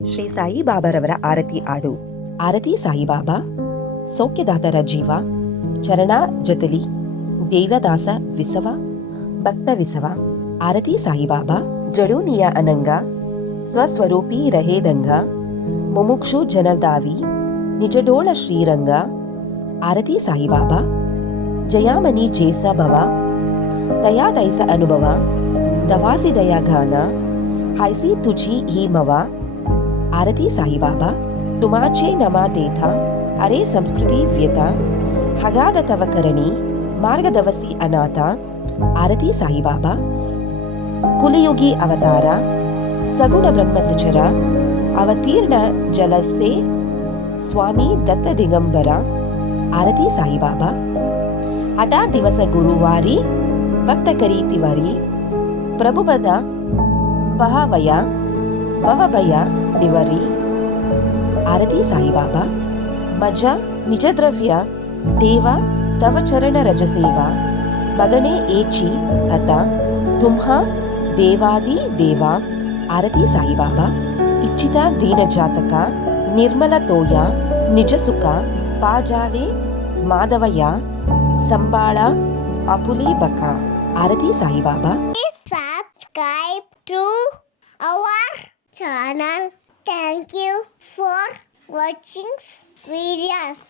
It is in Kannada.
ಶ್ರೀ ಸಾಯಿಬಾಬಾರವರ ಆರತಿ ಹಾಡು. ಆರತಿ ಸಾಯಿಬಾಬಾ ಸೌಖ್ಯದಾತರ ಜೀವ, ಚರಣ ಜತಲಿ ದೇವದಾಸ ವಿಸವ ಭಕ್ತ ವಿಸವ. ಆರತಿ ಸಾಯಿಬಾಬಾ ಜಡೂನಿಯ ಅನಂಗ ಸ್ವಸ್ವರೂಪಿरहेದಂಗ ಮುಮುಕ್ಷು ಜನದಾವಿ ನಿಜಡೋಳ ಶ್ರೀರಂಗ. ಆರತಿ ಸಾಯಿಬಾಬಾ ಜಯಾಮನಿ ಜೇಸ ಭವ ದಯಾ ತೈಸ ಅನುಭವ ದವಾಸಿ ದಯಾಘಾನ हायसी तुझी ही मवा. आरती साईबाबा तुमाचे नमा देथा अरे संस्कृती व्यथा हगाद तव करणी मार्गदवसी अनाथा. आरती साईबाबा कुलयुगी अवतार सगुण ब्रह्म सचर अवतीर्ण जलसे स्वामी दत्त दिगंबर. आरती साईबाबा हठा दिवस गुरुवारी भक्त करी तिवारी प्रभुपद पहावय भवभय निवरी. आरती साईबाबा मजा निज द्रव्य देवा तव चरण रज सेवा मगने एची अता तुम्हा देवादि देवा. आरती साईबाबा इच्छित दीन जातक निर्मल तोय निज सुख पाजावे माधवय संबाಳ अपुली बका. आरती Sai Baba subscribe to our channel. Thank you for watching videos.